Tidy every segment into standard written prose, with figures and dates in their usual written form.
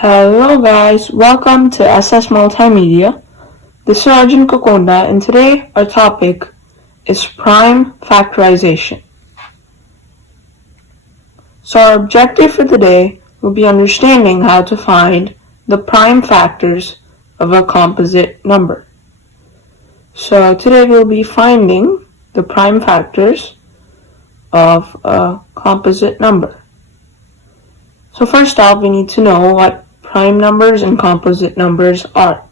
Hello guys, welcome to SS Multimedia. This is Arjun Kokonda and today our topic is prime factorization. So our objective for today will be understanding how to find the prime factors of a composite number. So today we'll be finding the prime factors of a composite number. So first off, we need to know what prime numbers and composite numbers are.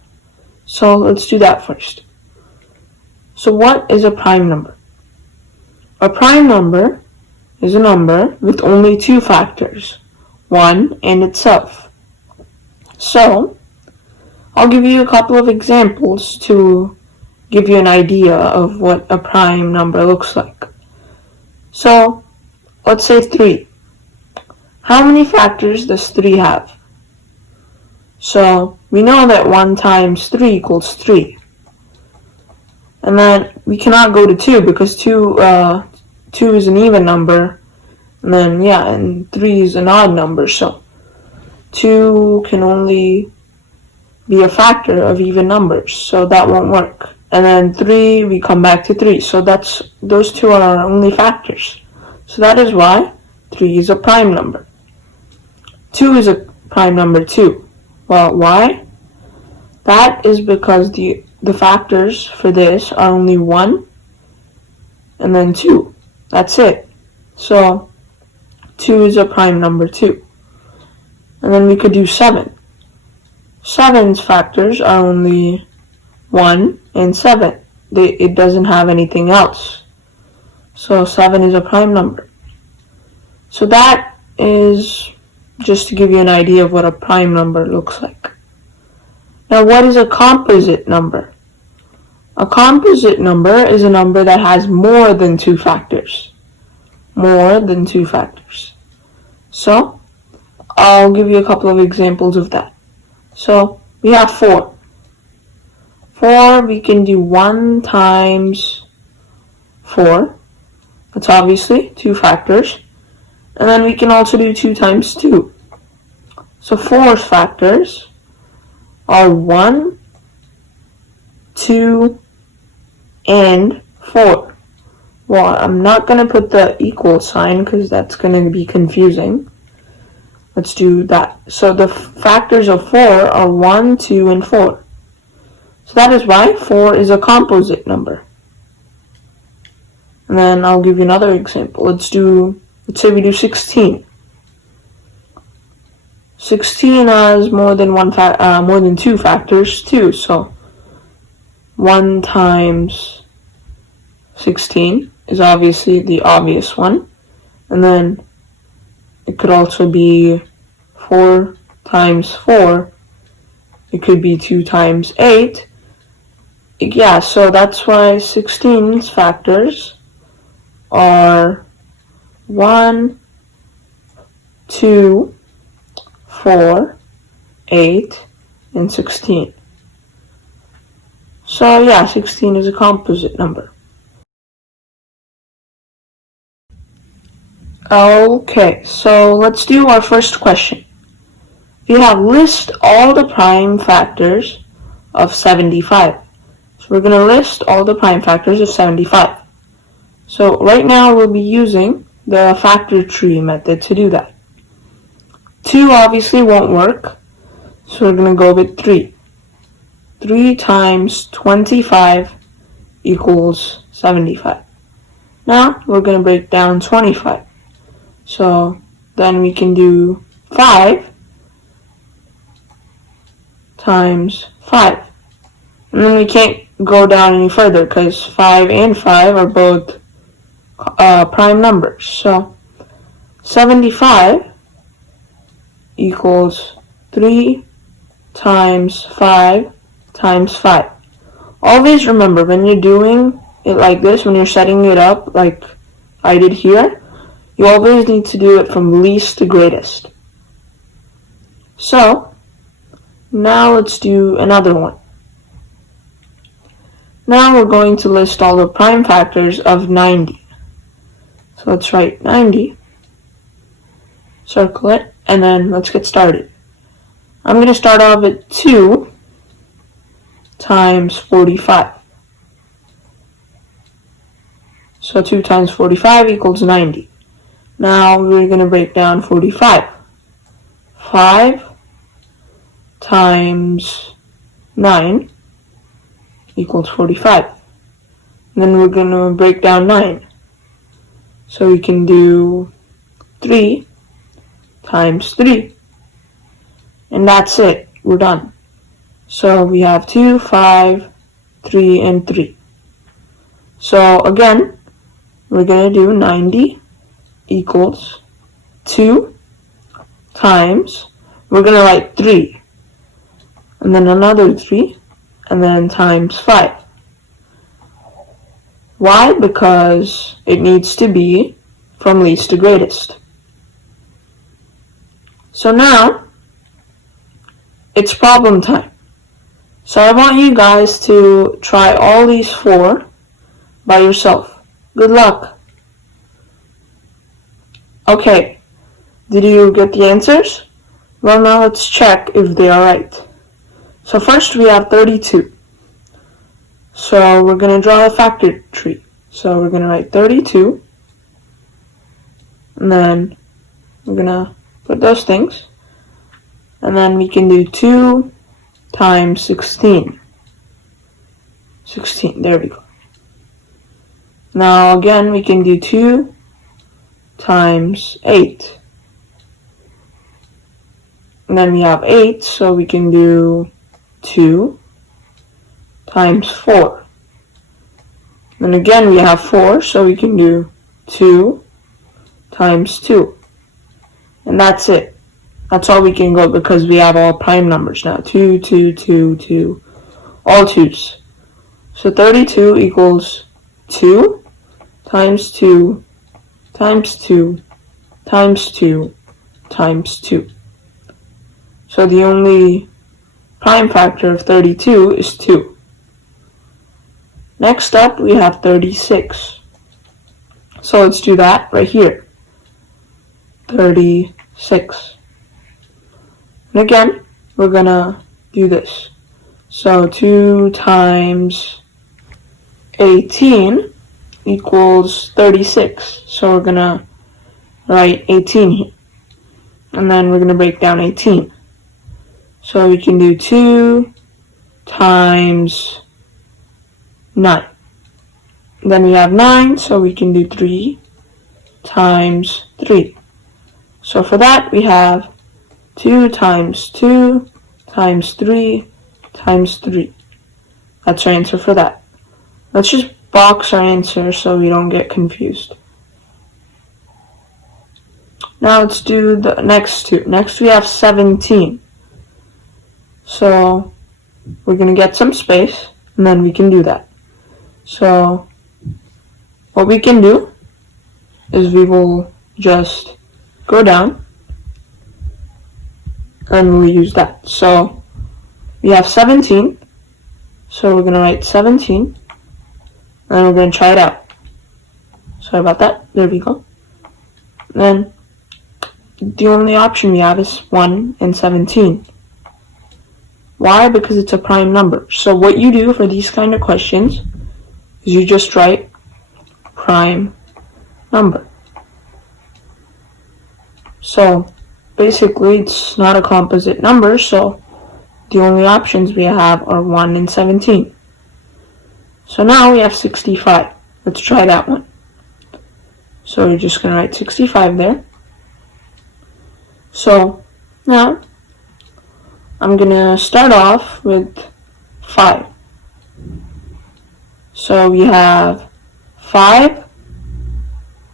So let's do that first. So what is a prime number? A prime number is a number with only two factors, 1 and itself. So I'll give you a couple of examples to give you an idea of what a prime number looks like. So let's say 3. How many factors does 3 have? So we know that 1 times 3 equals 3. And then we cannot go to 2 because 2 is an even number. And then, and 3 is an odd number. So 2 can only be a factor of even numbers. So that won't work. And then 3, we come back to 3. So those two are our only factors. So that is why 3 is a prime number. 2 is a prime number too. Well, why? That is because the factors for this are only 1 and then 2. That's it. So 2 is a prime number too. And then we could do 7. 7's factors are only 1 and 7. It doesn't have anything else. So 7 is a prime number. So that is just to give you an idea of what a prime number looks like. Now, what is a composite number? A composite number is a number that has more than two factors. More than two factors. So, I'll give you a couple of examples of that. So, we have 4. 4, we can do 1 times 4. That's obviously 2 factors. And then we can also do 2 times 2. So 4's factors are 1, 2, and 4. Well, I'm not going to put the equal sign because that's going to be confusing. Let's do that. So the factors of 4 are 1, 2, and 4. So that is why 4 is a composite number. And then I'll give you another example. Let's say we do 16. 16 has more than 2 factors too. So 1 times 16 is obviously the obvious one. And then it could also be 4 times 4. It could be 2 times 8. Yeah, so that's why 16's factors are 1, 2, 4, 8, and 16. So 16 is a composite number. Okay, so let's do our first question. We have list all the prime factors of 75. So we're going to list all the prime factors of 75. So right now we'll be using the factor tree method to do that. 2 obviously won't work, so we're going to go with 3. 3 times 25 equals 75. Now we're going to break down 25. So then we can do 5 times 5. And then we can't go down any further because 5 and 5 are both prime numbers. So 75 equals 3 times 5 times 5. Always remember, when you're doing it like this, when you're setting it up like I did here, you always need to do it from least to greatest. So now let's do another one. Now we're going to list all the prime factors of 90. So let's write 90, circle it, and then let's get started. I'm going to start off at 2 times 45. So 2 times 45 equals 90. Now we're going to break down 45. 5 times 9 equals 45. And then we're going to break down 9. So we can do 3 times 3. And that's it. We're done. So we have 2, 5, 3, and 3. So again, we're going to do 90 equals 2 times, we're going to write 3, and then another 3, and then times 5. Why? Because it needs to be from least to greatest. So now, it's problem time. So I want you guys to try all these 4 by yourself. Good luck. Okay, did you get the answers? Well, now let's check if they are right. So first we have 32. So we're going to draw a factor tree. So we're going to write 32. And then we're going to put those things. And then we can do 2 times 16. 16, there we go. Now again, we can do 2 times 8. And then we have 8, so we can do 2 times 4. And again, we have 4, so we can do 2 times 2. And that's it. That's all we can go because we have all prime numbers now. 2, 2, 2, 2. All 2's. So 32 equals 2 times 2 times 2 times 2 times 2. So the only prime factor of 32 is 2. Next up, we have 36. So let's do that right here. 36. And again, we're going to do this. So 2 times 18 equals 36. So we're going to write 18 here. And then we're going to break down 18. So we can do 2 times 9. Then we have 9, so we can do 3 times 3. So for that, we have 2 times 2 times 3 times 3. That's our answer for that. Let's just box our answer so we don't get confused. Now let's do the next two. Next we have 17. So we're going to get some space and then we can do that. So what we can do is we will just go down and we'll use that. So we have 17. So we're going to write 17 and we're going to try it out. Sorry about that. There we go. Then the only option we have is 1 and 17. Why? Because it's a prime number. So what you do for these kind of questions is you just write prime number. So basically it's not a composite number, so the only options we have are 1 and 17. So now we have 65. Let's try that one. So we're just going to write 65 there. So now I'm going to start off with 5. So we have 5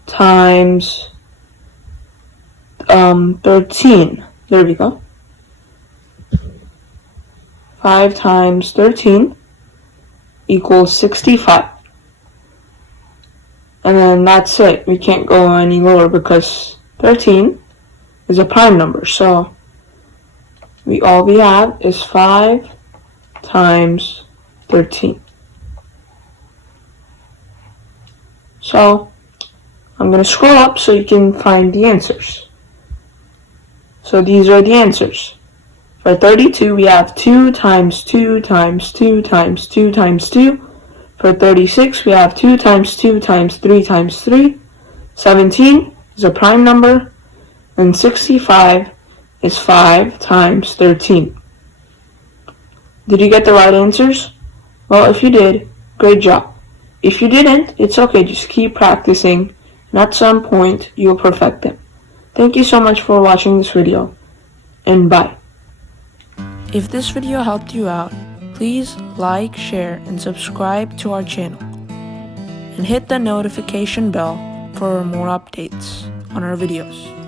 times 13. There we go. 5 times 13 equals 65. And then that's it. We can't go any lower because 13 is a prime number. So all we have is 5 times 13. So I'm going to scroll up so you can find the answers. So these are the answers. For 32, we have 2 times 2 times 2 times 2 times 2. For 36, we have 2 times 2 times 3 times 3. 17 is a prime number. And 65 is 5 times 13. Did you get the right answers? Well, if you did, great job. If you didn't, it's okay, just keep practicing, and at some point, you'll perfect them. Thank you so much for watching this video, and bye. If this video helped you out, please like, share, and subscribe to our channel. And hit the notification bell for more updates on our videos.